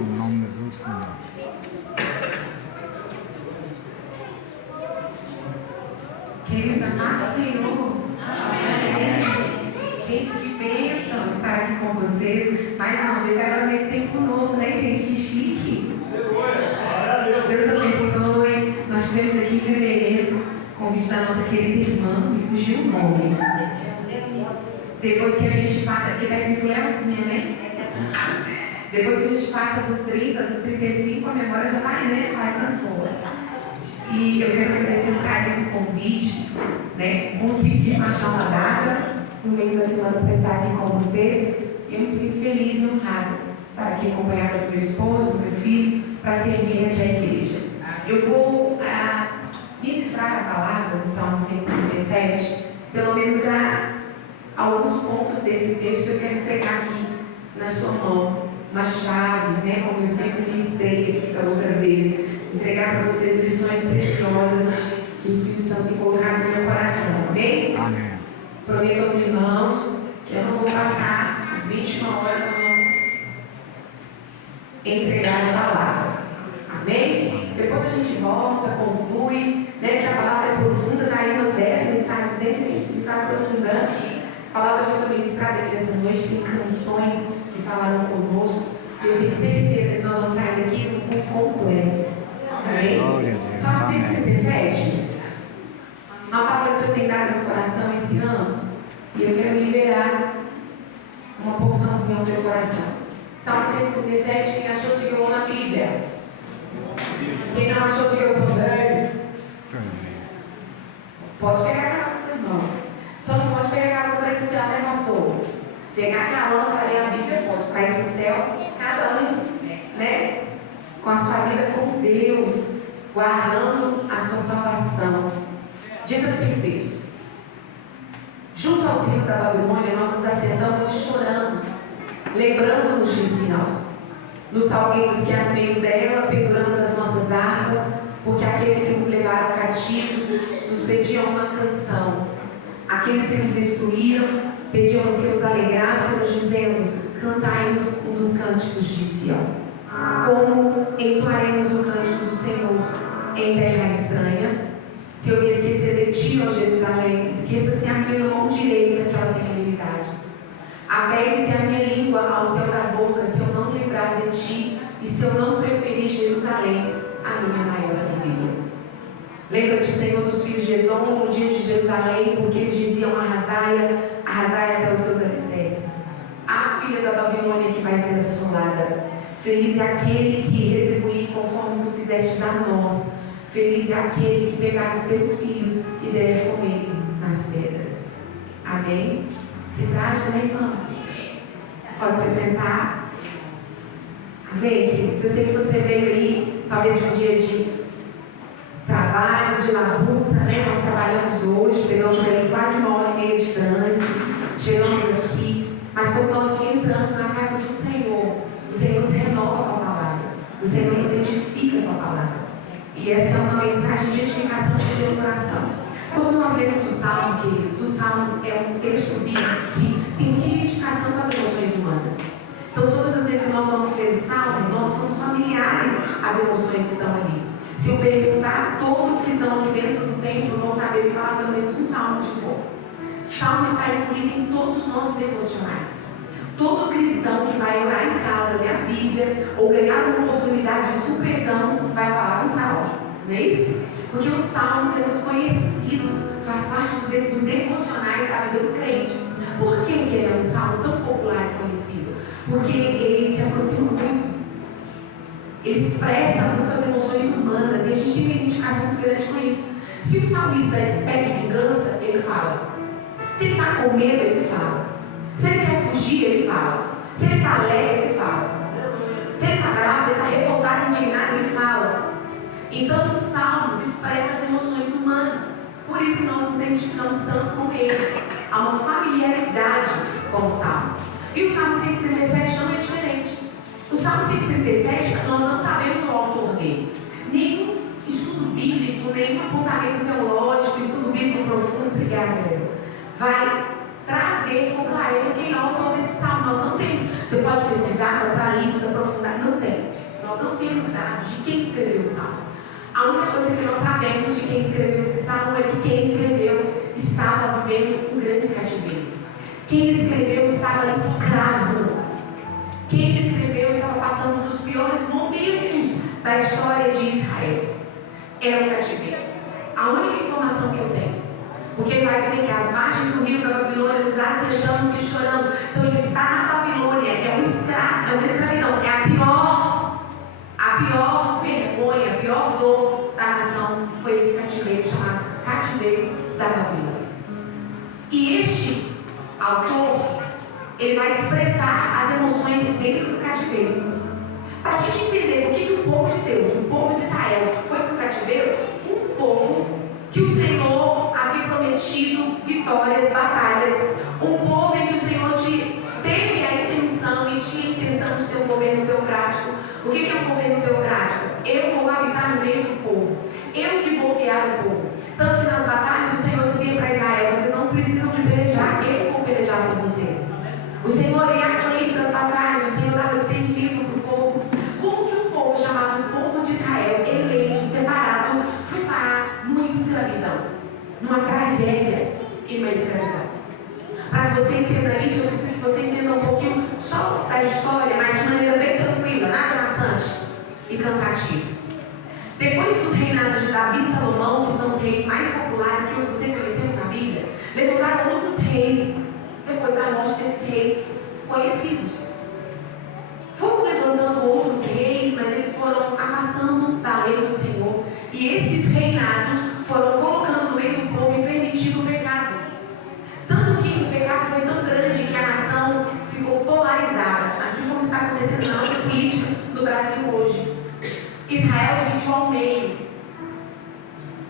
Em nome do Senhor. Queridos, amado Senhor. Amém. Gente, que bênção estar aqui com vocês. Mais uma vez, agora nesse tempo novo, né, gente? Que chique. Deus abençoe. Nós tivemos aqui em fevereiro convite da nossa querida irmã, me fugiu o nome. Depois que a gente passa, porque vai ser Leozinha, né? Depois que a gente passa dos 30, dos 35, a memória já vai, né? Vai ficando boa. E eu quero agradecer o carinho do convite, né? Consegui achar uma data no meio da semana para estar aqui com vocês. E eu me sinto feliz e honrada de estar aqui acompanhada do meu esposo, do meu filho, para servir aqui a igreja. Eu vou ministrar a palavra no Salmo 137, pelo menos alguns pontos desse texto eu quero entregar aqui na sua mão, umas chaves, né? Como eu sempre ministrei aqui da outra vez, entregar para vocês lições preciosas que o Espírito Santo tem colocado no meu coração, amém? Amém. Prometo aos irmãos que eu não vou passar as 21 horas, nós vamos entregar a palavra, amém? Depois a gente volta, conclui, né? Que a palavra é profunda, daí umas 10 mensagens dentro de gente está aprofundando. A palavra já foi ministrada aqui nessa noite, tem canções que falaram conosco. Eu tenho certeza que nós vamos sair daqui com um culto completo. Amém? Salmo 137. Uma palavra que o Senhor tem dado no coração esse ano. E eu quero liberar uma porçãozinha do meu coração. Salmo 137, quem achou, diga eu na Bíblia. Quem não achou, diga eu também. Pode pegar a carona, meu irmão. Só não pode pegar a carona para ir para o céu, né, pastor? Pegar a carona para ler a Bíblia, pode. Para ir para o céu, cada um, né? Com a sua vida com Deus, guardando a sua salvação. Diz assim o texto: junto aos rios da Babilônia, nós nos assentamos e choramos, lembrando-nos de Sião. Nos salgueiros que há no meio dela, penduramos as nossas harpas, porque aqueles que nos levaram cativos nos pediam uma canção. Aqueles que nos destruíram pediam que nos alegrássemos, dizendo: cantai-nos um dos cânticos de Sião. Como entoaremos o cântico do Senhor em terra estranha? Se eu me esquecer de ti, ó Jerusalém, esqueça-se a minha mão direita que ela tem habilidade. Apegue-se a minha língua ao céu da boca, se eu não lembrar de ti, e se eu não preferir Jerusalém, a minha maior alegria. Lembra-te, Senhor, dos filhos de Edom no dia de Jerusalém, porque eles diziam: arrasai até os seus alicerces. A filha da Babilônia que vai ser assolada. Feliz é aquele que retribuir conforme tu fizestes a nós. Feliz é aquele que pegar os teus filhos e der comer nas pedras. Amém? Que trágico, né, irmão? Pode se sentar. Amém, queridos? Eu sei que você veio aí, talvez de um dia de trabalho, de labuta, né? Nós trabalhamos hoje, pegamos aí quase 1h30 de trânsito, chegamos aqui, mas quando nós entramos na casa do Senhor, o Senhor nos renova com a palavra, o Senhor nos edifica com a palavra. E essa é uma mensagem de edificação do teu coração. Quando nós lemos o Salmo, queridos, os Salmos é um texto bíblico que tem muita identificação com as emoções humanas. Então, todas as vezes que nós vamos ler o Salmo, nós somos familiares às emoções que estão ali. Se eu perguntar, todos que estão aqui dentro do templo vão saber me falar pelo menos um salmo de cor. Salmo está incluído em todos os nossos devocionais. Todo cristão que vai orar em casa, ler a Bíblia, ou ganhar uma oportunidade de supetão, vai falar um salmo. Não é isso? Porque os salmos é muito conhecido, faz parte dos devocionais da vida do crente. Por que ele é um salmo tão popular e conhecido? Porque ele se aproxima muito. Ele expressa muito as emoções humanas e a gente tem uma identificação muito grande com isso. Se o salmista pede vingança, ele fala. Se ele está com medo, ele fala. Se ele quer fugir, ele fala. Se ele está alegre, ele fala. Se ele está bravo, se ele está revoltado, indignado, ele fala. Então, os salmos expressam as emoções humanas. Por isso que nós nos identificamos tanto com ele. Há uma familiaridade com os salmos. E o Salmo 137 não é diferente. O Salmo 137, nós não sabemos o autor dele. Nenhum estudo bíblico, nenhum apontamento teológico, estudo bíblico profundo, obrigada, vai trazer com clareza quem é o autor Nós não temos dados de quem escreveu o Salmo. A única coisa que nós sabemos de quem escreveu esse Salmo é que quem escreveu estava vivendo um grande cativeiro. Quem escreveu estava escravo. Quem escreveu estava passando um dos piores momentos da história de Israel. Era o cativeiro. A única informação que eu tenho. Porque ele vai dizer que as margens do rio da Babilônia nos assentamos e choramos. Então ele está na Babilônia. É uma escravidão. É a pior vergonha, a pior dor da nação foi esse cativeiro chamado cativeiro da Babilônia. E este autor, ele vai expressar as emoções dentro do cativeiro. Para a gente entender por que o povo de Deus, o povo de Israel, foi para o cativeiro, um povo que o Senhor havia prometido vitórias, batalhas, um povo em que o Senhor teve a intenção e tinha a intenção de ter um governo teocrático. O que é um governo teocrático? Eu vou habitar no meio do povo, eu que vou guiar o povo. Tanto que nas batalhas o Senhor dizia para Israel: vocês não precisam de pelejar, eu vou pelejar por vocês. O Senhor ia à frente das batalhas, o Senhor dava discernimento para o povo. Como que um povo chamado povo de Israel, eleito, separado, foi parar numa escravidão, numa tragédia e uma escravidão? Para que você entenda isso, eu preciso que você entenda um pouquinho só da história, mas de maneira bem tranquila, nada maçante e cansativa. Depois dos reinados de Davi e Salomão, que são os reis mais populares que você conheceu na Bíblia, levantaram outros reis depois da morte desses reis conhecidos. Foram levantando outros reis, mas eles foram afastando da lei do Senhor. E esses reinados foram colocando no meio do povo e permitindo o pecado. Tanto que o pecado foi tão grande que a nação ficou polarizada, assim como está acontecendo na nossa política no Brasil hoje. Israel dividiu ao meio,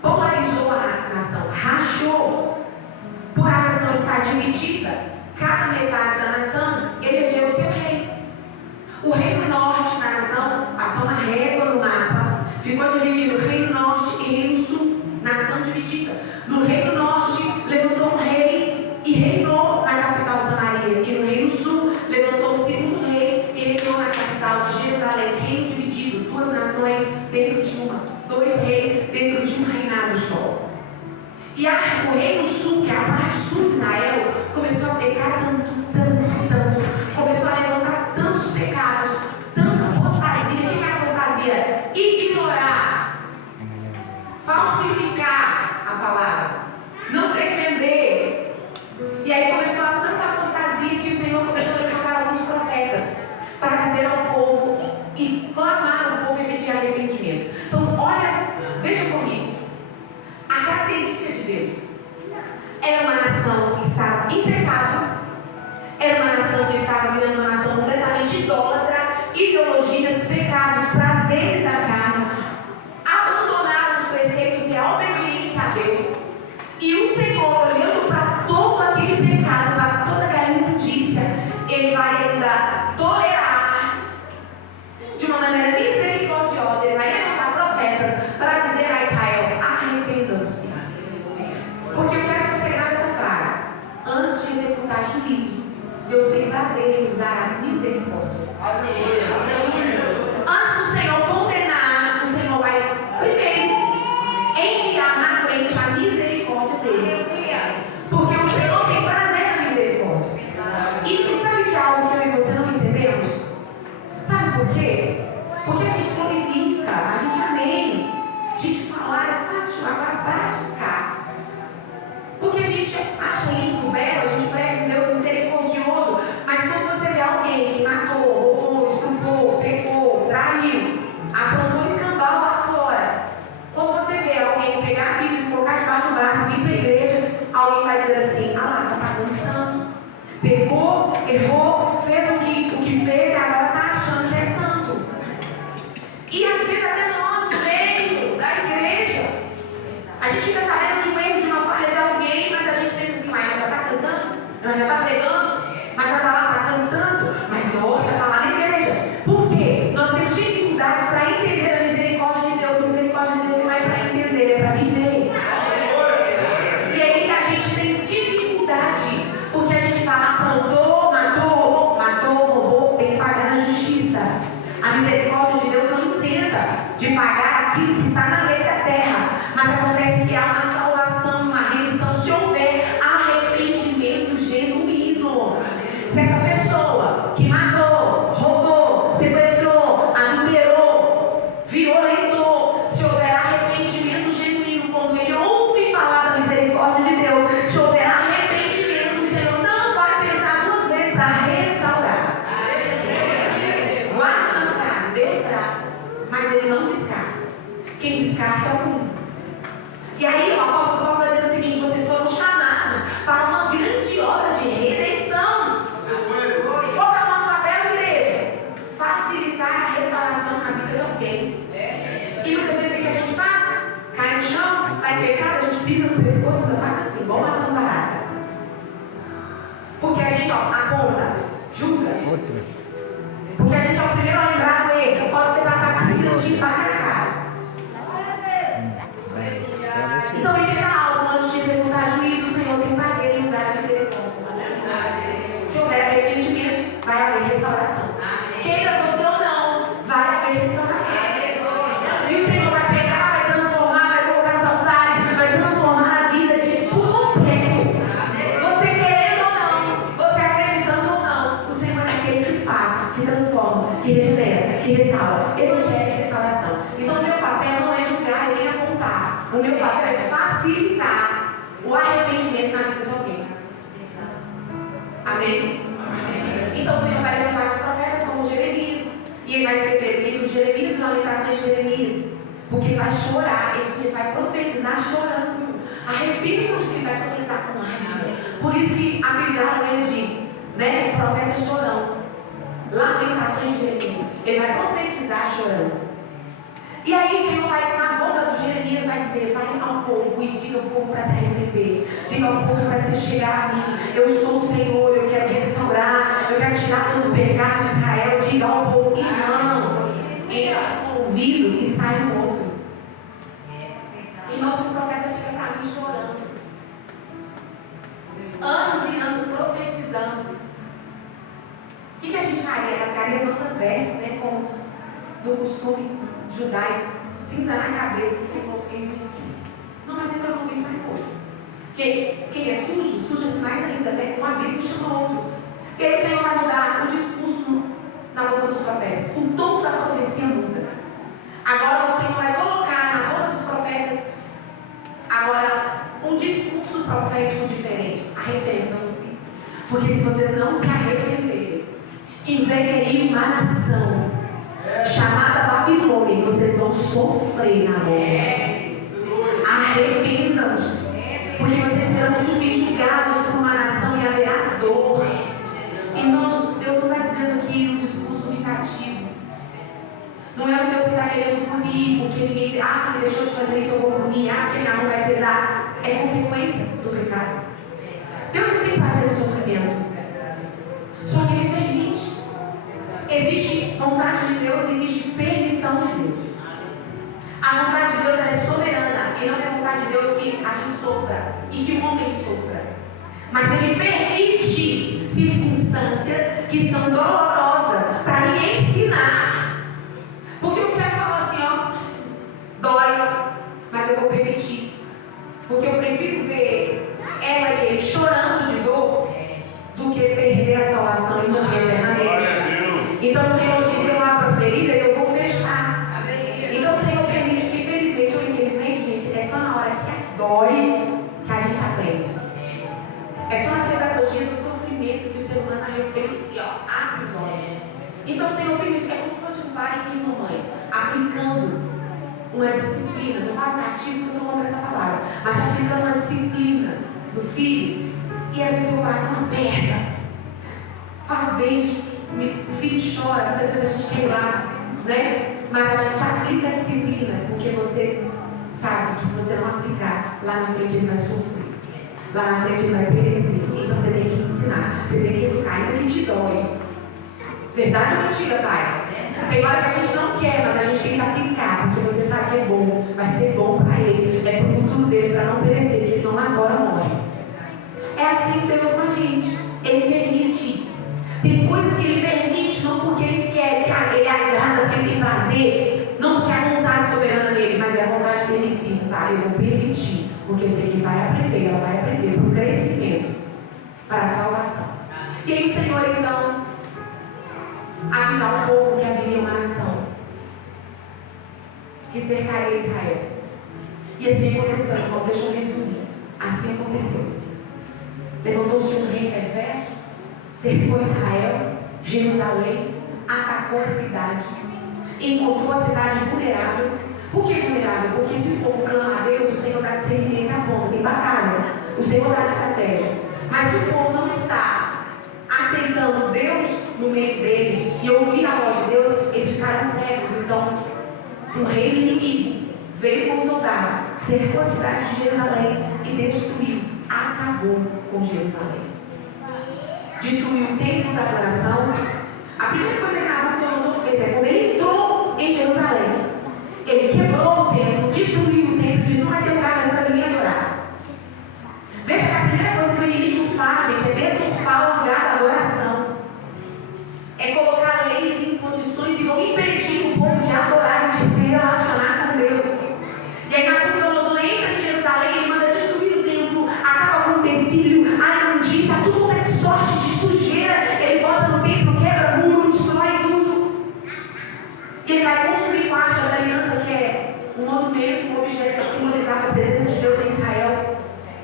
polarizou a nação, rachou. Por a nação estar dividida, cada metade da nação elegeu o seu rei. O reino norte da nação passou uma régua no mapa, ficou dividido reino norte e reino sul, nação dividida. No reino norte levantou um rei e reinou na capital Samaria, e no reino sul levantou o segundo rei e reinou na capital de Jerusalém. Reino dividido, duas nações dentro de uma, dois reis dentro de um reinado só. E o reino sul, que é a parte sul de Israel, começou a pecar tanto, começou a levantar tantos pecados, tanta apostasia. O que é apostasia? Ignorar, falsificar a palavra, não defender. E aí começou a tanta apostasia que o Senhor começou a levantar alguns profetas para dizer ao povo e clamar ao povo e pedir arrependimento. Então, olha, veja comigo. A característica de Deus era uma nação que estava em pecado, era uma nação que estava virando uma nação completamente idólatra, ideologias, pecados, prazeres da carne, abandonaram os preceitos e a obediência a Deus. E o Senhor, olhando para todo aquele pecado, para toda aquela imundícia, Ele vai ainda tolerar de uma maneira misericordiosa. Ele vai levantar profetas para dizer a Israel: arrependam-se. Porque eu quero que você grave essa frase: antes de executar juízo, Deus tem prazer em usar a misericórdia. Antes do Senhor condenar, o Senhor vai primeiro enviar na frente a misericórdia dele. Porque o Senhor tem prazer na misericórdia. E sabe que é algo que eu e você não entendemos? Sabe por quê? Porque a gente glorifica, a gente amém. A gente falar é fácil, agora praticar. Porque a gente acha lindo, belo, a gente prega um Deus misericordioso, mas quando você vê alguém que matou, roubou, estuprou, pecou, traiu, aprontou um escambau lá fora, quando você vê alguém pegar a Bíblia e colocar debaixo do braço e vir para a igreja, alguém vai dizer assim: ah lá, está pagando santo, pecou, errou, fez o que fez e agora está achando que é santo. E às vezes até nós, no meio da igreja, a gente fica sabendo de um erro, de uma falha de alguém, mas a gente pensa assim: mas já está cantando, mas já está pregando, mas já está lá pagando santo, mas nossa, está lá na igreja. Por quê? Nós temos dificuldades para entender a misericórdia de Deus. A misericórdia de Deus não é para entender, é para viver. E aí a gente tem dificuldade, porque a gente fala: aprontou, matou, roubou, tem que pagar na justiça. A misericórdia de Deus não descarta um. E aí o apóstolo Paulo vai dizer o seguinte: vocês foram chamados para uma grande obra de redenção. Qual é o nosso papel, igreja? Facilitar a restauração na vida de alguém. E muitas vezes o que a gente faz? Cai no chão, está em pecado, a gente pisa no pescoço e faz assim, igual uma barata. Porque a gente aponta, julga. Porque a gente é o primeiro a lembrar do erro. Pode ter passado a pizza do time bater na cara. Então entenda algo, antes de executar juízo, o Senhor tem prazer em usar a misericórdia. Se houver arrependimento, vai haver restauração. Queira você ou não, vai haver restauração. E o Senhor vai pegar, vai transformar, vai colocar nos altares, vai transformar a vida de por completo. Você querendo ou não, você acreditando ou não, o Senhor é aquele que faz, que transforma, que regenera, que restaura. Evangelho e restauração. Então o meu papel não é julgar e nem apontar. O meu papel é facilitar o arrependimento na vida de alguém. Amém? Então o Senhor vai levantar os profetas como Jeremias. E ele vai escrever o livro de Jeremias e Lamentações de Jeremias. Porque ele vai chorar, ele vai profetizar chorando. Arrependam-se, vai profetizar com lágrimas. Por isso que apelidaram ele de profeta chorão. Lamentações de Jeremias. Ele vai profetizar chorando. E aí o Senhor vai, na boca de Jeremias, vai dizer: vai ao povo e diga ao povo para se arrepender. Diga ao povo para se chegar a mim. Eu sou o Senhor, eu quero restaurar, eu quero tirar todo o pecado de Israel. Diga ao povo: irmãos, entra no ouvido e sai no outro. Irmãos, o profeta chega para mim chorando. Anos e anos profetizando. O que a gente faria? Rasgaria as nossas vestes, como do costume judaico, cinza na cabeça, Senhor, eis-me aqui. Não, mas entra no ouvido e sai no outro. Quem é sujo, suja-se mais ainda, um abismo chama outro. E aí o Senhor vai mudar o discurso na boca dos profetas. O tom da profecia muda. Agora o Senhor vai colocar na boca dos profetas agora um discurso profético diferente. Arrependam-se. Porque se vocês não se arrependerem, e vem aí uma nação chamada Babilônia, vocês vão sofrer na mão. Arrependam-se, porque vocês serão subjugados por uma nação e haverá dor. Irmãos, Deus não está dizendo aqui um discurso vingativo. Não é o Deus que está querendo punir, porque ninguém, porque deixou de fazer isso, eu vou punir, porque minha mão vai pesar. É consequência do pecado. Deus não tem prazer no sofrimento. Só que Ele permite. Existe vontade de Deus, existe permissão de Deus. A vontade de Deus é soberana. E não é a vontade de Deus que a gente sofra e que o homem sofra. Mas Ele permite circunstâncias que são dolorosas para me ensinar. Porque o céu fala assim, dói, mas eu vou permitir. Porque eu prefiro ver ela e ele chorando de dor do que perder a salvação e morrer eternamente. Então o Senhor diz: eu abro a ferida e eu vou fechar. Então o Senhor permite que, felizmente ou infelizmente, gente, é só na hora que dói que a gente aprende. É só na pedagogia do sofrimento que o ser humano arrepende e abre os olhos. Então o Senhor permite, que é como se fosse um pai e uma mãe aplicando uma disciplina. Não falo castigo, porque eu sou contra essa palavra, mas aplicando uma disciplina no filho. E às vezes o coração aperta, faz beijo, o filho chora, muitas vezes a gente quer ir lá, mas a gente aplica a disciplina, porque você sabe que se você não aplicar, lá na frente ele vai sofrer, lá na frente ele vai perecer. Então você tem que ensinar, você tem que educar, ainda que te dói. Verdade ou mentira, pai? Tem hora que a gente não quer, mas a gente tem que aplicar, porque você sabe que é bom, vai ser bom para ele, é para o futuro dele, para não perecer, porque senão lá fora morre. É assim Deus com a gente. Ele permite. Tem coisas que Ele permite, não porque Ele quer, Ele agrada, porque Ele tem prazer, não porque é a vontade soberana dele, mas é a vontade permissiva, tá? Eu vou permitir, porque eu sei que vai aprender, ela vai aprender para o crescimento, para a salvação. E aí o Senhor, então, avisar o povo que haveria uma nação que cercaria Israel. E assim aconteceu, irmãos, deixa eu resumir. Assim aconteceu. Levantou-se um rei perverso, cercou Israel, Jerusalém, atacou a cidade, encontrou a cidade vulnerável, Por que vulnerável? Porque se o povo clama a Deus, o Senhor dá discernimento e aponta, tem batalha, o Senhor dá estratégia. Mas se o povo não está aceitando Deus no meio deles e ouvir a voz de Deus, eles ficaram cegos. Então, um reino inimigo veio com soldados, cercou a cidade de Jerusalém e destruiu, acabou com Jerusalém. Destruiu o templo da adoração. A primeira coisa que Nabucodonosor fez é quando ele entrou em Jerusalém, ele quebrou o templo, destruiu o templo e disse: não vai ter lugar mais para ninguém adorar. Veja que a primeira coisa que o inimigo faz, gente, é deturpar o lugar da adoração. É colocar leis e imposições e vão impedir o povo de adorar e de se relacionar com Deus. E aí Nabucodonosor entra em Jerusalém, ele manda destruir o templo, acaba com o utensílio, a imundícia, tudo quanto é sorte de sujeira, ele bota no templo, quebra muro, destrói tudo. E ele vai construir com a Arca da Aliança, que é um monumento, um objeto que simbolizava a presença de Deus em Israel.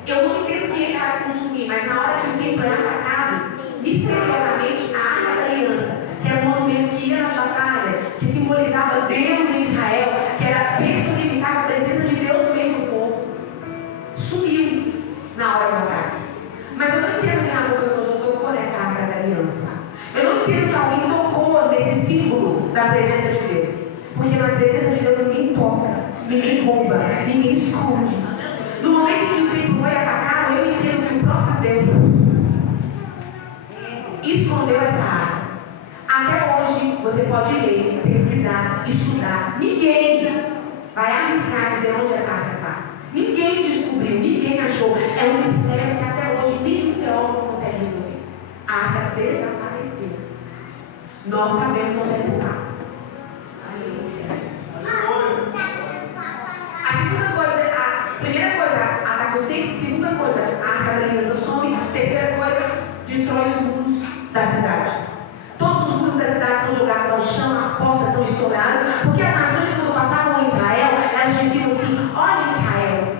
Eu não entendo quem ele vai consumir, mas na hora que o templo é atacado, misteriosamente a Arca da Aliança, que era um monumento que ia nas batalhas, que simbolizava Deus em Israel, que era personificava a presença de Deus no meio do povo, sumiu na hora do ataque. Mas eu não entendo que Nabucodonosor tocou nessa Arca da Aliança. Eu não entendo que alguém tocou nesse símbolo da presença de Deus. Porque na presença de Deus ninguém toca, ninguém rouba, ninguém esconde. No momento que o templo foi atacado, eu entendo que o próprio Deus escondeu essa arca. Até hoje você pode ler, pesquisar, estudar. Ninguém vai arriscar dizer onde essa arca está. Ninguém descobriu, ninguém achou. É um mistério que até hoje nenhum teólogo consegue resolver. A arca desapareceu. Nós sabemos onde ela está. A segunda coisa, a primeira coisa, ataca os templos. Segunda coisa, a Arca da Aliança some. Terceira coisa, destrói os muros da cidade. Todos os muros da cidade são jogados ao chão, as portas são estouradas, porque as nações, quando passavam em Israel, elas diziam assim: olha Israel,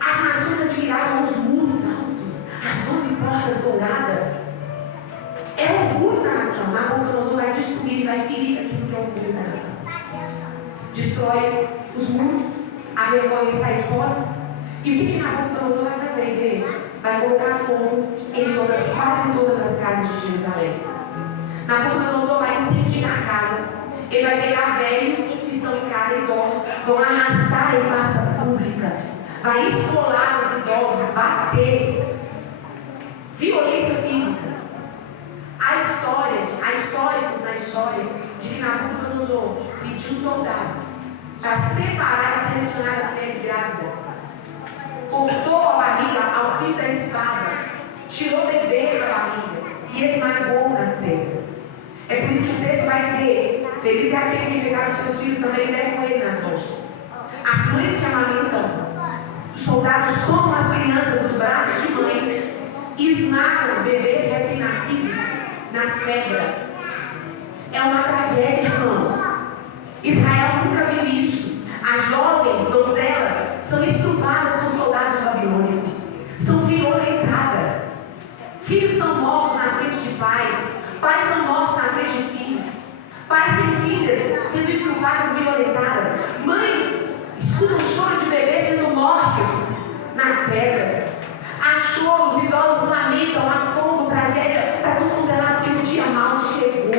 as nações admiravam os muros altos, as 12 portas douradas. É o orgulho da nação. Nabucodonosor vai destruir, vai ferir aquilo que é o orgulho da nação. Destrói os muros, a vergonha está exposta. E o que Nabucodonosor vai fazer, igreja? Vai colocar fogo em quase todas as casas de Jerusalém. Nabucodonosor vai incendiar casas. Ele vai pegar velhos que estão em casa, idosos, vão arrastar em praça pública, vai esfolar os idosos, bater, violência física. Há históricos na história de que Nabucodonosor pediu soldados para separar e selecionar as mulheres grávidas, cortou a barriga ao fio da espada, tirou bebês da barriga e esmagou nas pedras. É por isso que o texto vai dizer: feliz é aquele que pegar os seus filhos também e leva com ele nas rochas. As mães que amamentam, os soldados tomam as crianças dos braços de mães, esmagam bebês recém-nascidos nas pedras. É uma tragédia, irmãos. Israel nunca viu isso. As jovens donzelas são estrupadas por soldados babilônicos, são violentadas. Filhos são mortos na frente de pais, pais são mortos na frente de filhos, pais têm filhas sendo estrupadas e violentadas, mães escutam choro de bebês sendo mortos nas pedras. Há choro, os idosos lamentam, há fogo, tragédia, está todo condenado porque o dia mal chegou.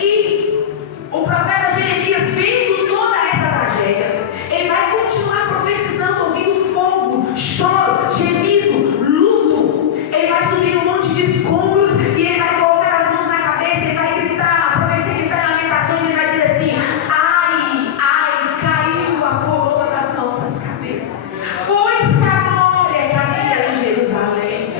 E o profeta Jeremias, vendo toda essa tragédia, ele vai continuar profetizando, ouvindo fogo, choro, gemido, luto. Ele vai subir um monte de escombros e ele vai colocar as mãos na cabeça, ele vai gritar. A profecia que está em Lamentações, ele vai dizer assim: ai, ai, caiu a coroa das nossas cabeças. Foi-se a glória que havia em Jerusalém.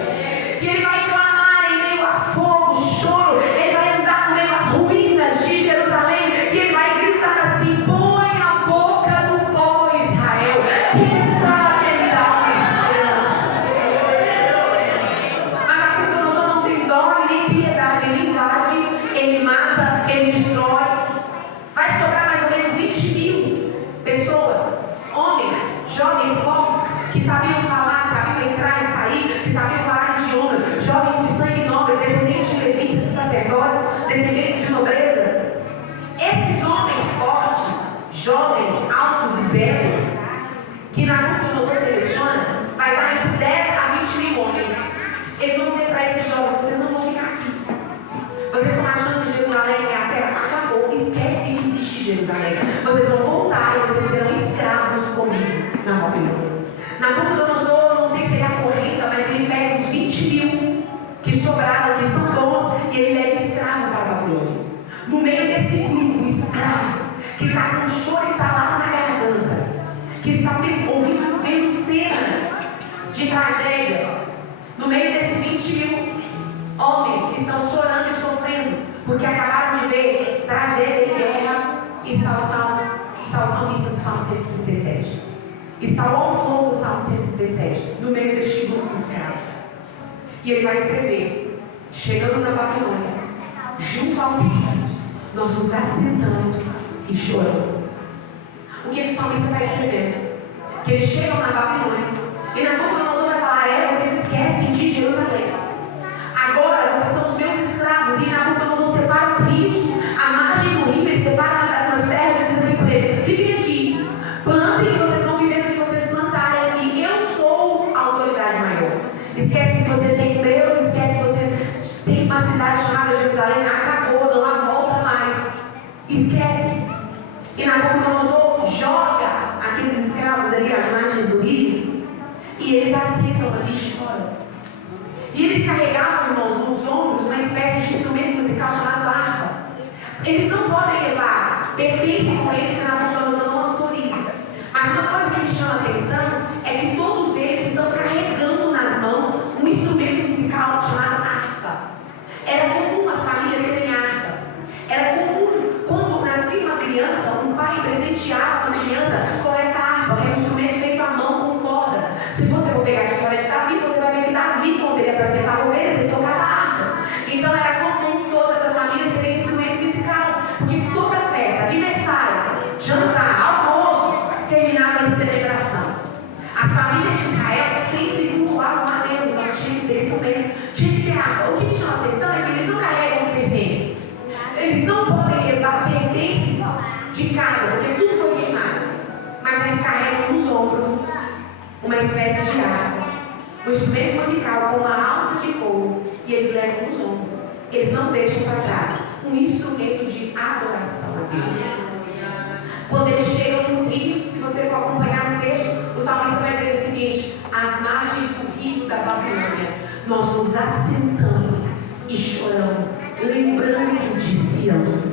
E ele vai clamar em meio a fogo, choro. Ele vai andar no meio das ruínas de Jerusalém. E ele vai gritar assim: põe a boca no pó, Israel. Quem sabe ele dá uma esperança. Mas Nabucodonosor não tem dó nem piedade. Ele invade, ele mata, ele destrói. Vai sobrar mais ou menos 20.000 pessoas, homens, jovens, fortes, que sabiam falar, sabiam entrar e sair, que sabiam falar idiomas, jovens de sangue nobre, descendentes de levitas, sacerdotes, descendentes de nobrezas. Esses homens fortes, jovens, Porque acabaram de ver tragédia e guerra e salmista do Salmo 137. Está o autor do Salmo 137, no meio deste grupo escravo. E ele vai escrever: chegando na Babilônia, junto aos rios, nós nos assentamos e choramos. O que o salmista está escrevendo? Que eles chegam na Babilônia e Nabucodonosor vai falar: vocês esquecem de Jerusalém. Agora vocês são os meus escravos. E Nabucodonosor separa os rios, a margem do rio, ele separa as terras e diz assim para eles: fiquem aqui, plantem, vocês vão viver o que vocês plantarem, e eu sou a autoridade maior. Esquece que vocês têm Deus, esquece que vocês têm uma cidade chamada Jerusalém, acabou, não há volta mais. Esquece. E Nabucodonosor joga aqueles escravos ali às margens do rio, e eles aceitam ali e choram. E eles carregavam, irmãos, nos ombros uma espécie de instrumento musical chamado harpa. Eles não podem levar pertences com eles que Nabucodonosor não autoriza. Mas uma coisa que me chama a atenção é que todos eles estão carregando nas mãos um instrumento musical chamado harpa. Era comum as famílias terem harpas. Era comum, quando nascia uma criança, um pai presenteava uma criança com essa harpa, que é um instrumento feito à mão com corda. Se você for pegar a história de Davi, você vai ver que Davi, quando ele apresentava ovelhas, ele tocava harpas. Então era comum todas as famílias terem instrumento musical, porque toda festa, aniversário, jantar, almoço, terminava em celebração. As famílias de Israel sempre cultuavam a Deus, então tinha que ter instrumento, tinha que ter harpa. O que me chama a atenção é que eles não carregam pertences. Eles não podem levar pertences de casa, porque tudo foi queimado. Mas eles carregam nos ombros uma espécie de harpa, um instrumento musical com uma alça de couro, e eles levam nos ombros. Eles não deixam para trás um instrumento de adoração a Deus. Quando eles chegam nos rios, se você for acompanhar no texto, o salmista vai dizer o seguinte: às margens do rio da Babilônia, nós nos assentamos e choramos, lembrando de Sião.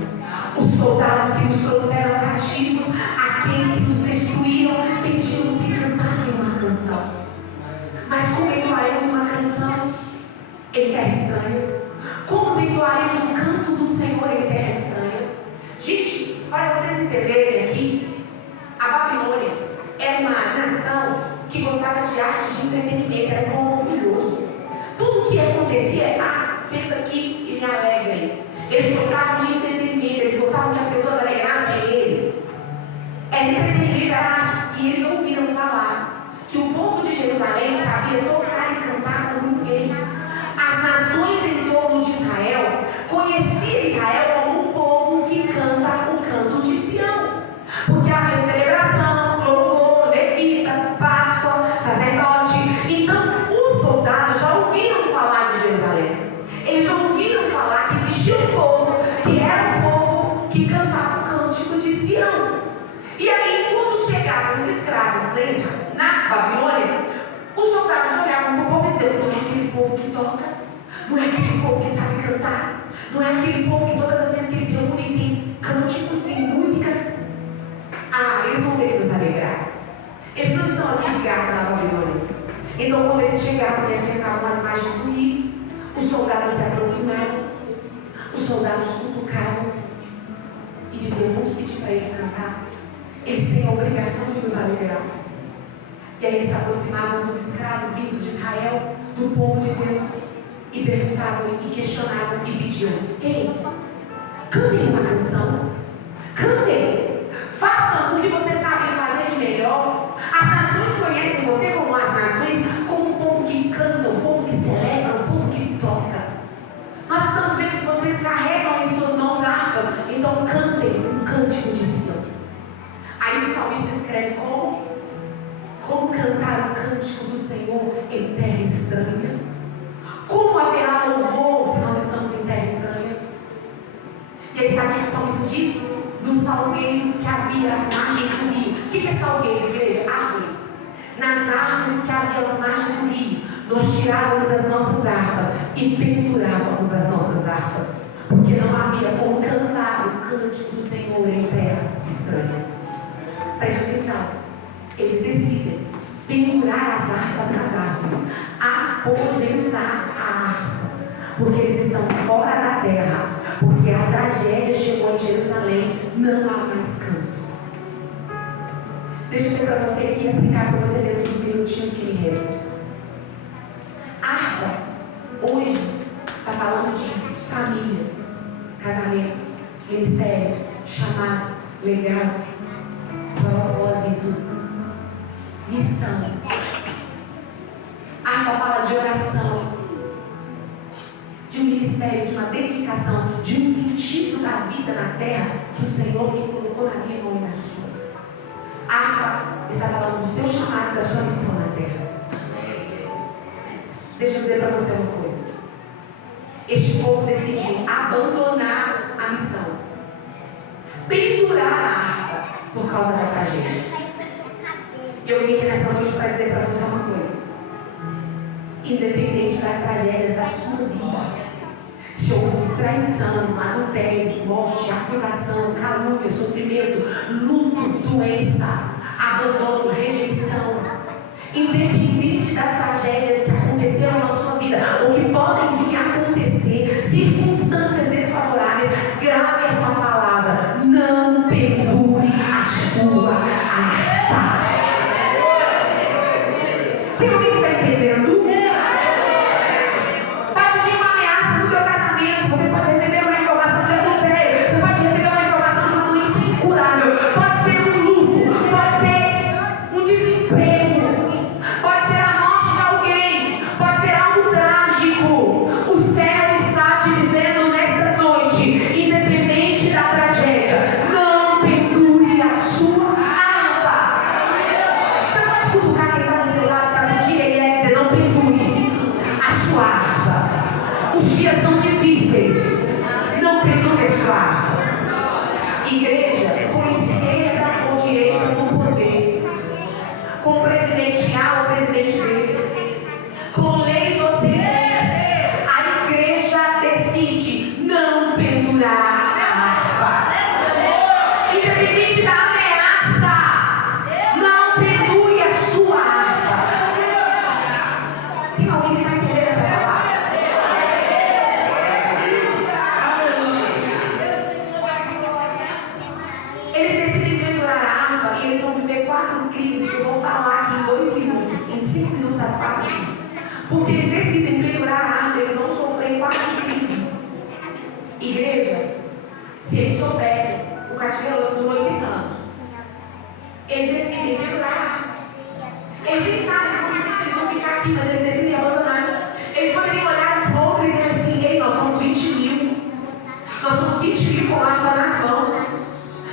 Os soldados que nos trouxeram cativos, aqueles que nos destruíram, pedimos que cantassem uma canção. Mas como entoaremos uma canção em terra estranha? Como entoaremos o canto do Senhor em terra estranha? Gente, para vocês entenderem aqui, a Babilônia era uma nação que gostava de arte de entretenimento, era um povo orgulhoso. Tudo o que acontecia é: senta aqui e me alegrem. Eles gostavam de entretenimento, eles gostavam que as pessoas alegrassem eles. Era entretenimento, era arte. E eles ouviram falar que o povo de Jerusalém sabia tocar e cantar como ninguém. As nações em torno de Israel conheciam Israel como um povo que canta o canto de Sião. Porque havia celebração, louvor, levita, Páscoa, sacerdote. Então, os soldados já ouviram falar de Jerusalém. Eles ouviram falar que existia um povo que era um povo que cantava o cântico de Sião. E aí, quando chegavam os escravos na Babilônia, os soldados olhavam para o povo e diziam: não é aquele povo que toca, não é aquele povo que sabe cantar, não é aquele povo que todas as vezes que eles reúnem tem cânticos, tem música. Eles vão ter que nos alegrar. Eles não estão aqui de graça na Babilônia. Então, quando eles chegavam e assentavam as margens do rio, os soldados se aproximavam, os soldados cutucavam e diziam: vamos pedir para eles cantar. Eles têm a obrigação de nos alegrar. E aí eles se aproximavam dos escravos vindos de Israel, do povo de Deus, e perguntavam e questionavam e pediam: ei, cantem uma canção, cantem, façam o que vocês sabem fazer de melhor. As nações conhecem você como as nações, como um povo que canta, um povo que celebra, um povo que toca. Nós estamos vendo que vocês carregam em suas mãos harpas, então cantem um cântico de Sião. Aí o salmista escreve como cantar o cântico do Senhor em terra estranha. Como haverá louvor se nós estamos em terra estranha? E aí sabe o que o salmista diz? Dos salgueiros que havia às margens do rio. O que é salgueiro, igreja? Árvores. Nas árvores que havia às margens do rio, nós tirávamos as nossas harpas e pendurávamos as nossas harpas, porque não havia como cantar o cântico do Senhor em terra estranha. Preste atenção. Eles decidem pendurar as harpas nas árvores, aposentar a harpa, porque eles estão fora da terra, porque a tragédia chegou em Jerusalém, não há mais canto. Deixa eu dizer para você aqui, aplicar para você dentro dos minutinhos que me restam. Harpa, hoje, está falando de família, casamento, ministério, chamado, legado, propósito, missão. Harpa fala de oração, de um ministério, de uma dedicação, de um sentido da vida na terra que o Senhor me colocou na minha mão e na sua. Harpa está falando do seu chamado, da sua missão na terra. Deixa eu dizer para você uma coisa. Este povo decidiu abandonar a missão, pendurar a harpa por causa da tragédia. E eu vim aqui nessa noite para dizer para você uma coisa. Independente das tragédias da sua vida, se houve traição, adultério, morte, acusação, calúnia, sofrimento, luto, doença, abandono, rejeição, independente das tragédias que aconteceram na sua vida ou que podem vir a acontecer, circunstâncias desfavoráveis, grave essa palavra: não pendure a sua harpa. Tem alguém que está entendendo? Pode vir uma ameaça no teu casamento, você pode receber uma informação de adultério, você pode receber uma informação de uma doença incurável, pode ser um luto, pode ser um desemprego, pode ser a morte de alguém, pode ser algo trágico. O céu está te dizendo nesta noite, independente da tragédia, não pendure a sua harpa. Você pode cutucar quem está no seu lado, sabe o dia ele é dizer: não pendure a sua harpa. Os dias são difíceis, não pendure a sua harpa. Igreja, com esquerda ou direita no poder, com o presidente A ou o presidente B, com leis ou sem leis, a igreja decide não pendurar a harpa. Independente da ameaça, não pendure a sua harpa. Tem alguém que está entendendo essa palavra? Eles decidem pendurar a harpa e eles vão viver 4 crises. Eu vou falar aqui em 2 minutos, em 5 minutos as 4 crises. Porque eles decidem pendurar a harpa, eles vão sofrer 4 crises. Igreja, se eles soubessem, o cativeiro durou 80 anos. Eles decidem pendurar a harpa. Eles nem sabem que eles vão ficar aqui, mas eles decidem abandonar. Eles poderiam olhar um para o outro e dizer assim: ei, nós somos 20 mil. Nós somos 20 mil com harpa nas mãos.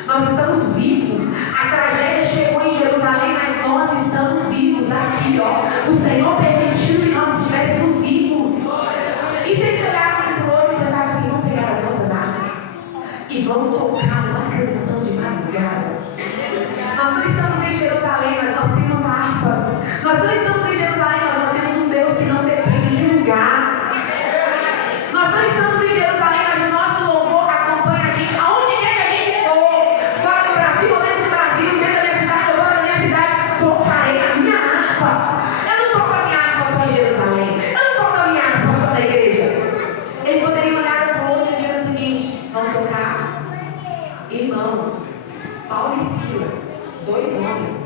Nós estamos vivos. A tragédia chegou em Jerusalém, mas nós estamos vivos aqui, ó. O Senhor permitiu que nós estivéssemos vivos. E se eles olhassem para o outro e pensassem assim: vamos pegar as nossas armas e vamos tocar uma canção de madrugada. Nós não estamos em Jerusalém, mas nós temos harpas. Nós não estamos em Jerusalém, mas nós temos um Deus que não depende de lugar. Nós não estamos em Jerusalém, mas o nosso louvor acompanha a gente aonde quer que a gente for. Fora do Brasil ou dentro do Brasil, dentro da minha cidade ou fora da minha cidade, tocarei a minha harpa. Eu não toco a minha harpa só em Jerusalém. Eu não toco a minha harpa só na igreja. Eles poderiam olhar um para o outro e dizer o seguinte: vamos tocar. Irmãos, Paulo e Silas, 2 homens,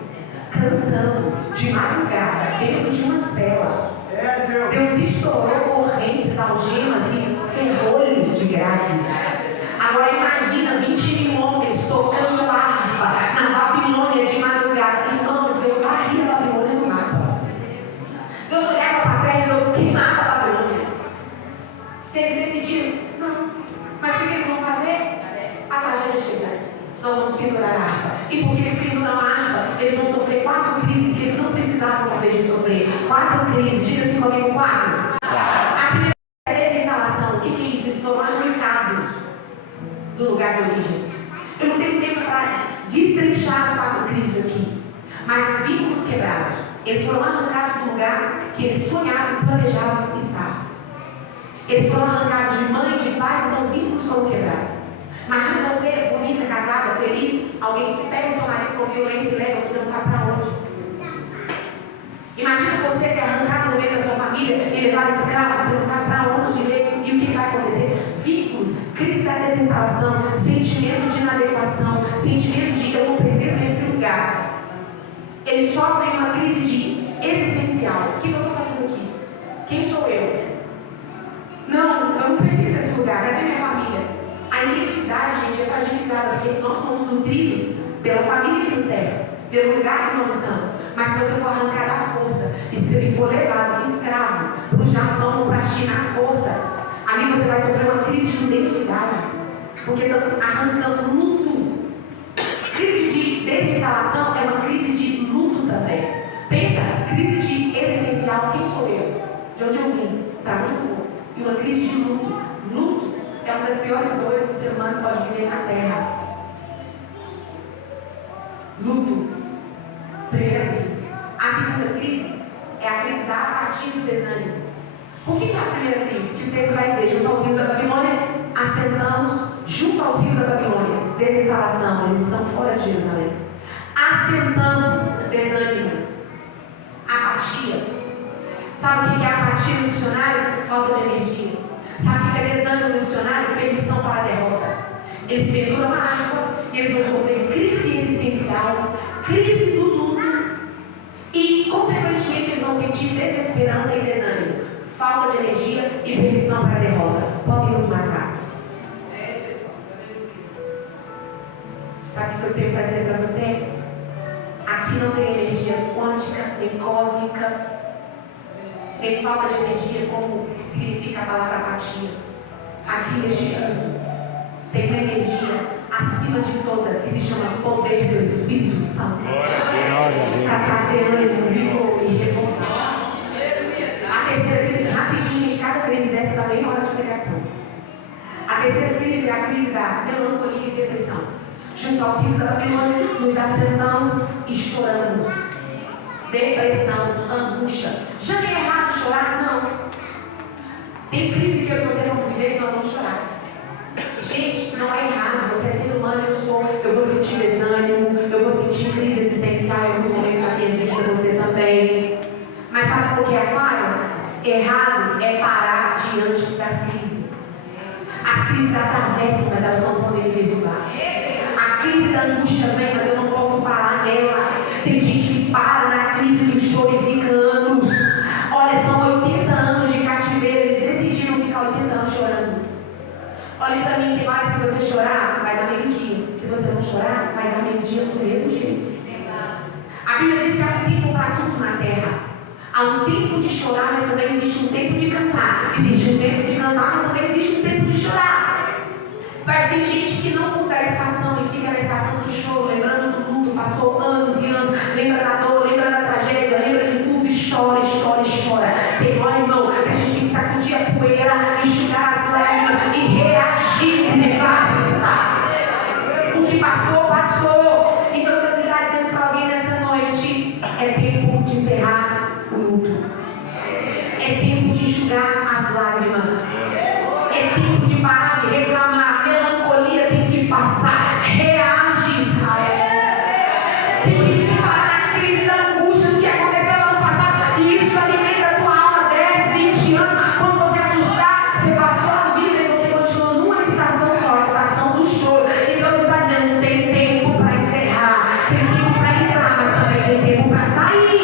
cantando de madrugada dentro de uma cela. Deus estourou correntes, algemas e ferrolhos de grades. Agora imagina 20 mil homens tocando harpa na Babilônia de madrugada. Irmãos, Deus varria a Babilônia no mapa. Deus olhava para a terra e Deus queimava a Babilônia. Se eles decidiram, não. Mas o que eles vão fazer? A tragédia chega. Nós vamos pendurar a harpa. E porque eles penduram a harpa, eles vão sofrer 4 crises que eles não precisavam talvez de sofrer. 4 crises. Diga assim comigo: 4. A primeira é a desinstalação. O que é isso? Eles foram arrancados do lugar de origem. Eu não tenho tempo para destrinchar as 4 crises aqui. Mas vínculos quebrados. Eles foram arrancados do lugar que eles sonhavam e planejavam estar. Eles foram arrancados de mãe, de pais, então vínculos foram quebrados. Imagina você, bonita, casada, feliz, alguém pega o seu marido com violência e leva, você não sabe para onde. Imagina você ser arrancado no meio da sua família e levar escravo, você não sabe para onde direito e o que vai acontecer. Vínculos, crise da instalação, sentimento de inadequação, sentimento de eu não pertenço a esse lugar. Eles sofrem uma crise de existencial. O que eu estou fazendo aqui? Quem sou eu? Não, eu não pertenço a esse lugar. Cadê minha família? A identidade, gente, é fragilizada, porque nós somos nutridos pela família que nos serve, pelo lugar que nós estamos. Mas se você for arrancar a força, e se ele for levado escravo para o Japão ou para a China à força, ali você vai sofrer uma crise de identidade, porque estão arrancando luto. Crise de desinstalação é uma crise de luto também. Pensa, crise de existencial, quem sou eu? De onde eu vim? Para onde eu vou? E uma crise de luto. Luto é uma das piores dores que o ser humano pode viver na Terra. Luto. Primeira crise. A segunda crise é a crise da apatia e do desânimo. Por que é a primeira crise? Que o texto vai dizer, junto aos rios da Babilônia, assentamos junto aos rios da Babilônia. Desinstalação, eles estão fora de Jerusalém. Assentamos, desânimo, apatia. Sabe o que é apatia no dicionário? Falta de energia. Sabe o que é desânimo no dicionário? Permissão para a derrota. Eles penduram a harpa e eles vão sofrer crise existencial, crise do luto e, consequentemente, eles vão sentir desesperança e desânimo, falta de energia e permissão para a derrota. Podem nos marcar. Sabe o que eu tenho para dizer para você? Aqui não tem energia quântica, nem cósmica, nem falta de energia, como significa a palavra apatia. Aqui neste mundo tem uma energia acima de todas que se chama poder do Espírito Santo para trazer ânimo, vigor e revoltar. A terceira crise, rapidinho, gente, cada crise dessa dá meia hora de pregação. A terceira crise é a crise da melancolia e depressão. Junto aos rios da Babilônia, nos assentamos e choramos. Depressão, angústia. Já que é errado chorar? Não. Tem crise que eu e você vamos viver que nós vamos chorar. Gente, não é errado, você é ser humano, eu vou sentir desânimo, eu vou sentir crise existencial em alguns momentos da minha vida, você também. Mas sabe qual que é a falha? Errado é parar diante das crises. As crises atravessam, mas elas não podem me derrubar. A crise da angústia vem, mas eu não posso parar nela. Tem gente que para na crise do choro e fica anos. Olha, são 80 anos de cativeiro, eles decidiram ficar 80 anos chorando. Olhe para mim, tem hora que se você chorar, vai dar meio-dia. Se você não chorar, vai dar meio-dia do mesmo jeito. A Bíblia diz que há um tempo para tudo na terra. Há um tempo de chorar, mas também existe um tempo de cantar. Existe um tempo de cantar, mas também existe um tempo de chorar. Mas tem gente que não muda a estação e fica na estação do choro, lembrando do mundo, passou anos e anos, lembra da dor, lembra da tragédia, lembra de tudo e chora, chora, chora. Tem hora, irmão, que a gente tem que sacudir a poeira, enxugar as lágrimas e reagir e dizer, basta. O que passou, passou. Então Deus está dizendo para alguém nessa noite, é tempo de encerrar o luto. É tempo de enxugar as lágrimas. É tempo de parar de reclamar. A melancolia tem que passar. Reage, Israel. Tem gente que para na crise da angústia do que aconteceu ano passado. E isso alimenta a tua alma 10, 20 anos. Quando você assustar, você passou a vida e você continua numa estação só, a estação do choro. E Deus está dizendo, tem tempo para encerrar. Tem tempo para entrar, mas também tem tempo para sair.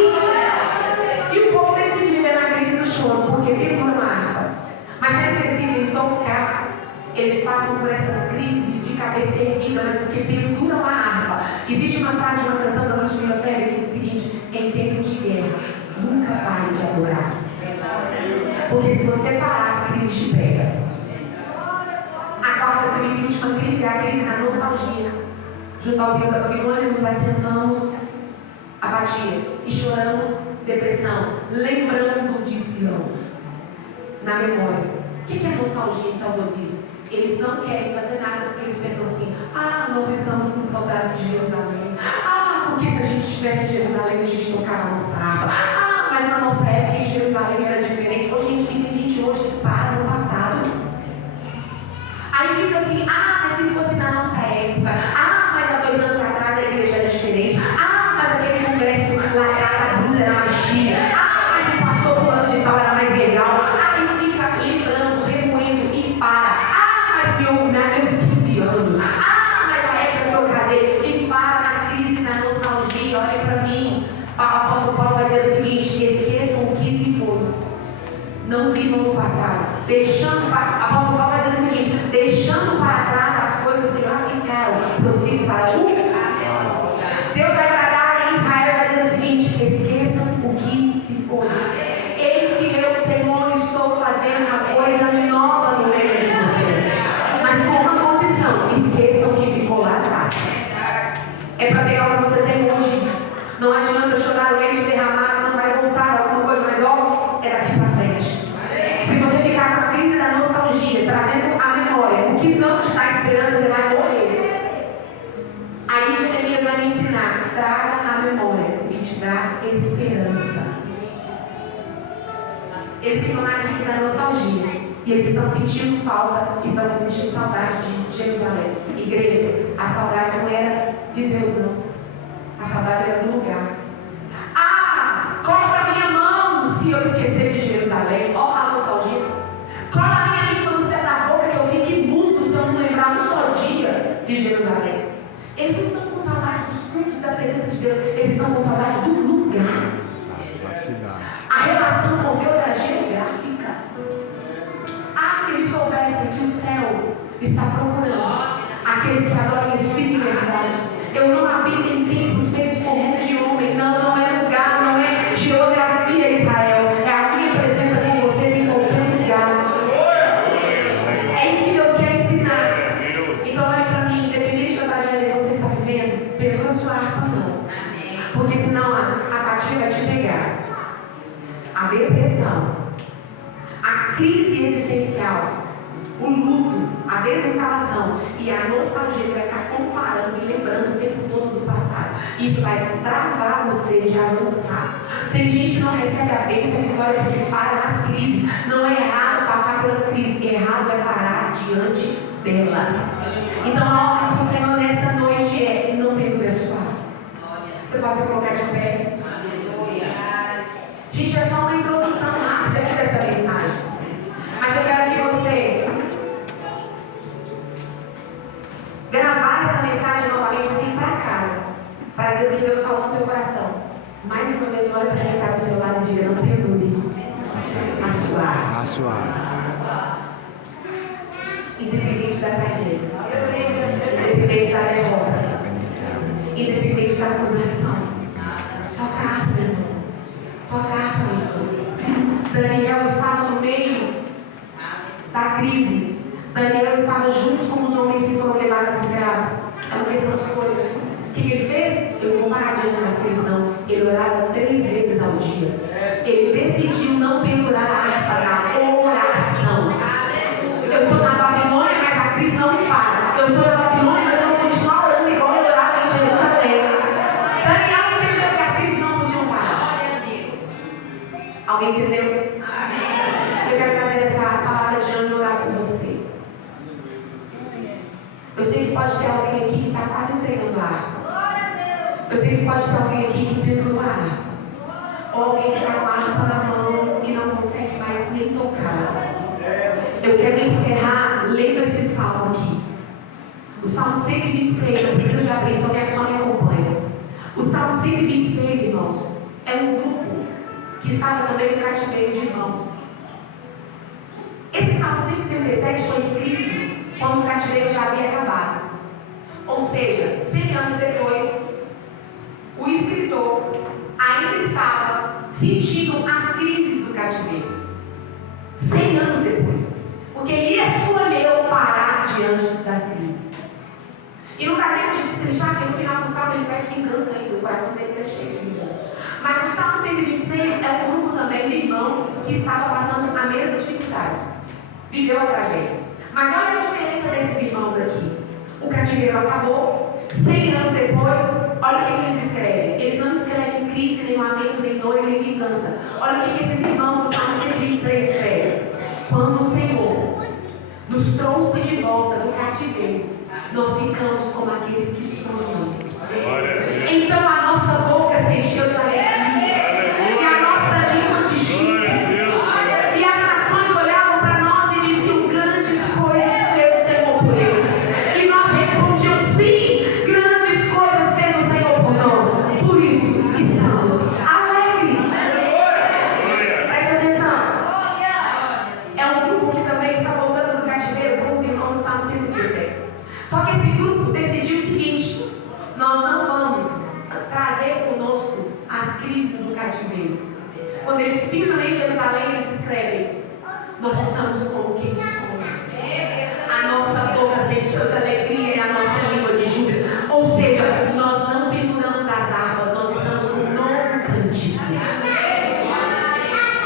E o povo decide viver na crise do choro, porque pendura na harpa. Mas eles decidem tocar. Eles passam por essas crises de cabeça erguida, mas porque penduram a harpa. Existe uma frase de uma canção da Ludmilla Ferrer que diz o seguinte: em tempo de guerra, nunca pare de adorar. Porque se você parar, as crises te pegam. A quarta crise, a última crise, é a crise da nostalgia. Junto aos rios da Babilônia, nos assentamos, apatia, e choramos, depressão, lembrando de Sião, na memória. O que é nostalgia e saudosismo? Eles não querem fazer nada porque eles pensam assim: ah, nós estamos com saudade de Jerusalém. Ah, porque se a gente estivesse em Jerusalém, a gente tocava nossa harpa. Ah, mas na nossa época em Jerusalém era diferente. Hoje, tem gente hoje que para no passado. Aí fica assim: ah, mas se fosse na nossa época. Ah, mas há 2 anos atrás a igreja era diferente. Ah, mas aquele congresso lá atrás a blusa era mais chique. Ah, mas o pastor fulano de tal era mais legal. Ah, ele fica lembrando, remoendo e para. Meus 15 Deixando para... Apóstolo Paulo vai dizer o seguinte: deixando para trás as coisas que já ficaram, prossigo para o... Deus vai bradar em Israel, vai dizer o seguinte: esqueçam o que se foi. Eis que eu, Senhor, estou fazendo uma coisa nova no meio de vocês. Mas com uma condição: esqueçam o que ficou lá atrás. É para pegar o que você tem hoje. Não adianta chorar o leite derramado, não vai voltar alguma coisa, mas ó, é daqui para frente. Se você ficar com a crise da nostalgia, trazendo a memória, o que não te dá esperança, você vai morrer. Aí Jeremias vai me ensinar: traga na memória o que te dá esperança. Eles ficam na crise da nostalgia e eles estão sentindo falta e estão sentindo saudade de Jerusalém. Igreja, a saudade não era de Deus, não. A saudade era do lugar. Ah, corta a minha mão se eu esquecer de Jerusalém. Ó, a nostalgia. Cola a minha língua no céu da boca que eu fique imundo se eu não lembrar um só dia de Jerusalém. Eles não estão com saudade dos cultos da presença de Deus, eles estão com saudade do lugar. A relação com Deus era geográfica. Ah, se eles soubessem que o céu está procurando aqueles que adoram em espírito e verdade. Eu não habito em templos feitos com mão de homem. Não, não é lugar, não é geografia, Israel. É a minha presença com vocês em qualquer lugar. É isso que Deus quer ensinar. Então olhe para mim, independente da tragédia que você está vivendo, perdoa sua harpa não. Porque senão a apatia vai te pegar. A depressão, a crise existencial, o luto, a desinstalação e a nostalgia, você vai ficar comparando e lembrando o tempo todo do passado. Isso vai travar você de avançar. Tem gente que não recebe a bênção e a vitória porque para nas crises. Não é errado passar pelas crises, errado é parar diante delas. Então a ordem para o Senhor nesta noite é: não pendure a sua alma. Você pode se colocar de pé? Gente, é só uma introdução rápida aqui dessa mensagem. Mas eu quero que você gravar essa mensagem novamente, você ir para casa, para dizer o que Deus falou no teu coração. Mais uma vez, olha para quem está do seu lado e diga: não pendure a sua alma. Independente da tragédia, independente da derrota, independente da acusação, toca a harpa, irmão. Toca a harpa, irmão. Daniel estava no meio da crise. Daniel estava junto com os homens que foram levados escravos. É uma questão de escolha. O que ele fez? Eu vou parar diante da prisão. Ele orava 3 vezes ao dia. Ele decidiu não pendurar a harpa na oração. Eu estou na Babilônia, mas a crise não me para. Eu estou na Babilônia, mas eu vou continuar orando igual eu orava em Jerusalém. Daniel entendeu que as crises não podiam parar. Alguém entendeu? Eu quero trazer essa palavra de ânimo e orar por você. Eu sei que pode ter alguém aqui que está quase entregando a harpa. Eu sei que pode ter alguém aqui que pendurou a harpa. Ou alguém que está com a harpa na mão e não consegue mais nem tocar. Eu quero encerrar lendo esse salmo aqui. O Salmo 126, eu preciso de abrir, só me acompanha. O Salmo 126, irmãos, é um grupo que estava também no cativeiro de irmãos. Esse Salmo 137 foi escrito quando o cativeiro já havia acabado. Ou seja, 100 anos depois, o escritor ainda estava sentindo as crises do cativeiro. 100 anos depois. Porque ele escolheu parar diante das crises. E não dá tempo de destrinchar, porque no final do salmo ele pede vingança ainda. O coração dele é cheio de vingança. Mas o Salmo 126 é um grupo também de irmãos que estava passando a mesma dificuldade. Viveu a tragédia. Mas olha a diferença desses irmãos aqui. O cativeiro acabou. 100 anos depois, olha o que eles escrevem. Eles não escrevem crise, nem lamento, nem dor, nem vingança. Olha o que esses irmãos do Salmo 123 escrevem. Quando o Senhor nos trouxe de volta do cativeiro, nós ficamos como aqueles que sonham. Então a nossa boca se encheu de alegria e a nossa língua de júbilo. E as nações olhavam para nós e diziam: grandes coisas fez o Senhor por eles. E nós respondíamos: sim, grandes coisas fez o Senhor por nós. Por isso estamos alegres. Preste atenção. É um grupo que a nossa boca se encheu de alegria e a nossa língua de júbilo. Ou seja, nós não penduramos as harpas, nós estamos com um novo cântico.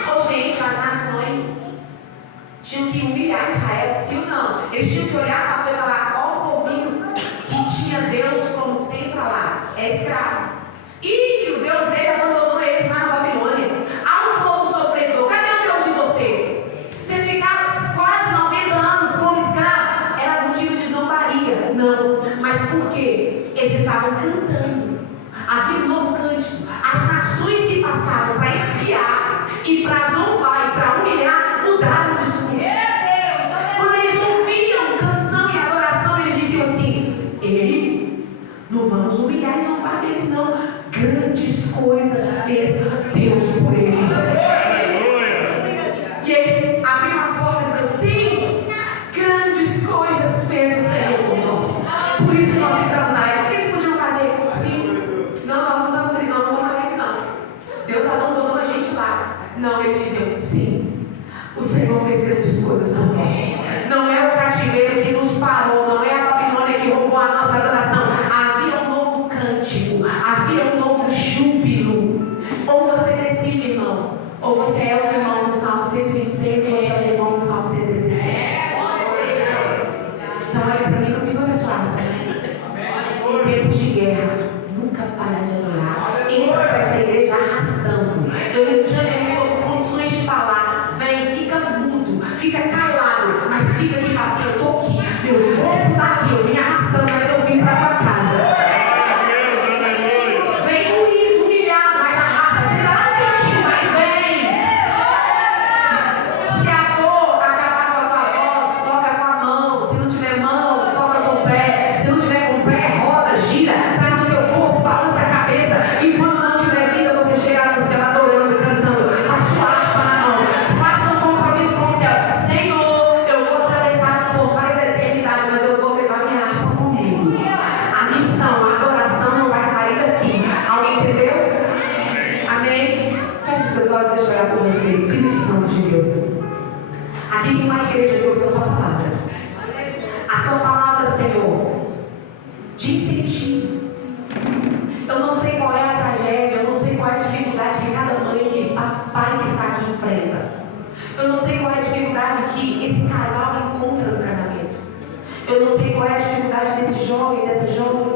Oh, gente, as nações tinham que humilhar Israel, sim ou não? Eles tinham que olhar para a pastor e falar: ó, o povinho que tinha Deus como centro lá, é escravo. E o Deus dele abandonou eles na Babilônia. Há um povo sofredor. Cadê o Deus de vocês? Vocês ficaram quase 90 anos como escravos. Era motivo de zombaria? Não. Mas por quê? Eles estavam cantando. Havia um novo cântico. As nações que passavam para espiar e para zombar e para humilhar mudaram de discurso. Quando eles ouviam canção e adoração, eles diziam assim: ei, não vamos humilhar e zombar deles, não. Grandes coisas fez Deus por eles. E eles abriram as portas e disseram: sim, grandes coisas fez o Senhor por nós. Por isso nós estamos aí. O que eles podiam fazer? Sim. Não, nós não estamos ali, nós não vamos falar, não. Deus abandonou a gente lá. Não, eles diziam: sim, o Senhor fez grandes coisas por nós. Não é o cativeiro que nos parou, não é a Babilônia que roubou a nossa adoração. Havia um novo cântico, havia um novo júbilo. Ou você decide, irmão, ou você é os irmãos do Salmo 126, ou você é os irmãos do Salmo 137. Então olha para mim, não me olha só. Em tempos de guerra, nunca para de adorar. Entra para essa igreja arrastando. Eu já tenho condições de falar. Vem, fica mudo, fica calado, mas fica aqui passando. Eu estou aqui, meu corpo está aqui. Eu vim arrastando, mas eu vim para tua casa. Vem moído, humilhado, mas arrasta. Você dá um cantinho, mas vem. Se a dor acabar com a tua voz, toca com a mão. Se não tiver mão, toca com o pé. Se não tiver com o pé, roda, gira, traz o teu corpo, balança a cabeça. E quando não tiver vida, você chegar no céu adorando, cantando, com a sua harpa na mão. Faça um compromisso com o céu. Senhor, eu vou atravessar os portais da eternidade, mas eu vou levar minha harpa comigo. A missão, a adoração não vai sair daqui. Alguém entendeu? Amém? Feche os seus olhos, deixa eu orar por vocês. Espírito Santo de Deus. Aqui tem uma igreja que ouviu a tua palavra. A tua palavra, Senhor, de incentivo. Eu não sei qual é a tragédia, eu não sei qual é a dificuldade que cada mãe e pai que está aqui enfrenta. Eu não sei qual é a dificuldade que esse casal encontra no casamento. Eu não sei qual é a dificuldade desse jovem, dessa jovem,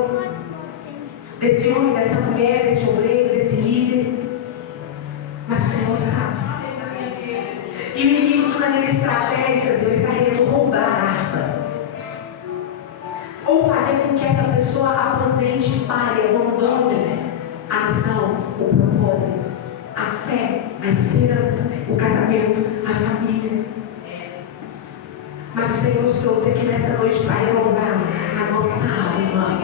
desse homem, dessa mulher, desse obreiro, desse líder. Mas o Senhor sabe. E o inimigo, de maneira estratégica, Senhor, está querendo roubar harpas. Ou fazer com que essa pessoa aposente, pare, abandone a missão, o propósito, a fé, a esperança, o casamento, a família. Mas o Senhor nos trouxe aqui nessa noite para renovar a nossa alma.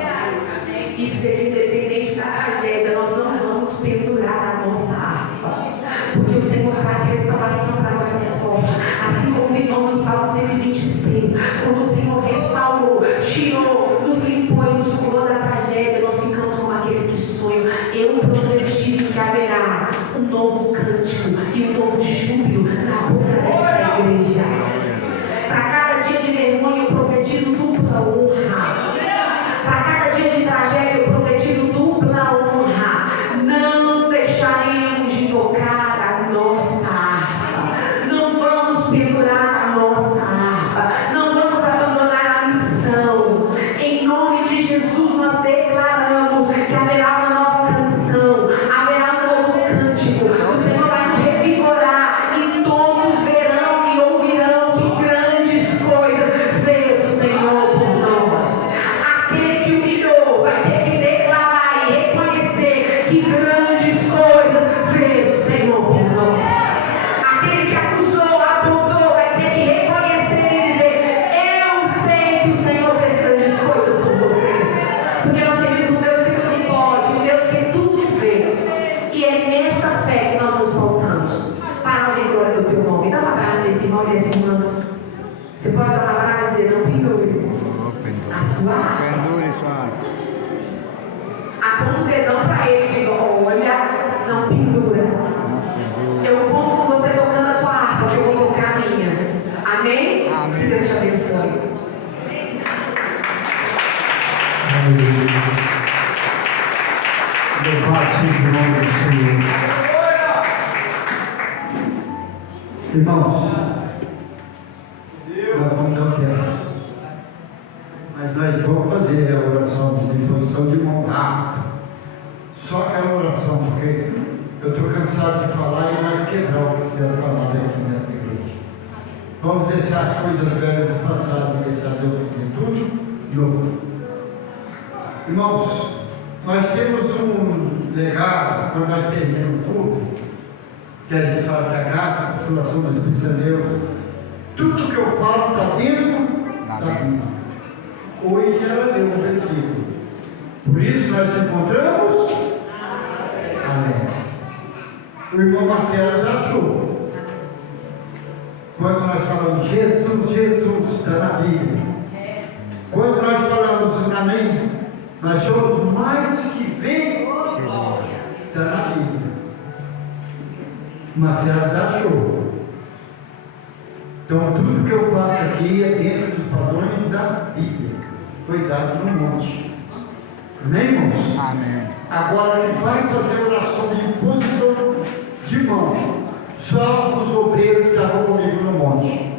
E ser independente da tragédia, nós não vamos pendurar a nossa harpa. Porque o Senhor traz restauração para nossas forças. Assim como os irmãos do Salmo 126, quando o Senhor restaurou, tirou, nos limpou e nos curou da tragédia, nós ficamos como aqueles que sonham. Eu profetizo que haverá um novo cântico e um novo júbilo na boca dessa igreja. Para cada dia de vergonha, eu profetizo dupla honra. Para cada dia de tragédia, eu profetizo dupla honra. Não deixaremos de tocar a nossa harpa. Não vamos pendurar a nossa harpa. Não vamos abandonar a missão. Em nome de Jesus, nós declaramos que haverá uma nova canção, haverá um novo cântico. O Senhor vai nos revigorar e todos verão e ouvirão que grandes coisas fez o Senhor por nós. Aquele que humilhou vai ter que declarar e reconhecer que grandes coisas fez o Senhor por nós. Aquele que acusou, apontou, vai ter que reconhecer e dizer: eu sei que o Senhor fez grandes coisas por vocês. Porque nós servimos um Deus que tudo pode, um Deus que tudo vê. E é nessa fé que nós nos voltamos para a glória do teu nome. Dá um abraço nesse irmão e nessa irmã. Você pode dar um abraço e dizer: não pendure a sua harpa. Pendure sua harpa. Aponta o dedão para ele e diga: olha, não pendura. Eu conto com você tocando a tua harpa, que eu vou tocar a minha. Amém? Amém. Que Deus te abençoe. Louvado seja o nome do Senhor. Irmãos, nós vamos dar o tempo. Mas nós vamos fazer a oração de imposição de mão rápida. Só aquela oração, porque eu estou cansado de falar e nós quebrar o que você está falando aqui nessa igreja. Vamos deixar as coisas velhas para trás e deixar Deus fazer tudo novo. Irmãos, nós temos um legado, quando nós terminamos tudo, que a gente fala da graça, a consolação dos cristãos. Tudo que eu falo está dentro da Bíblia. Hoje ela deu um versículo. Por isso nós nos encontramos. Amém. O irmão Marcelo já achou. Quando nós falamos Jesus, Jesus, está na Bíblia. Quando nós falamos amém, nós somos mais que vencedores. Está na Bíblia. Marcelo já achou. Então tudo que eu faço aqui é dentro dos padrões da Bíblia. Foi dado no monte. Amém, irmãos? Amém. Agora ele vai fazer oração de imposição de mão. Só os obreiros que estavam comigo no monte.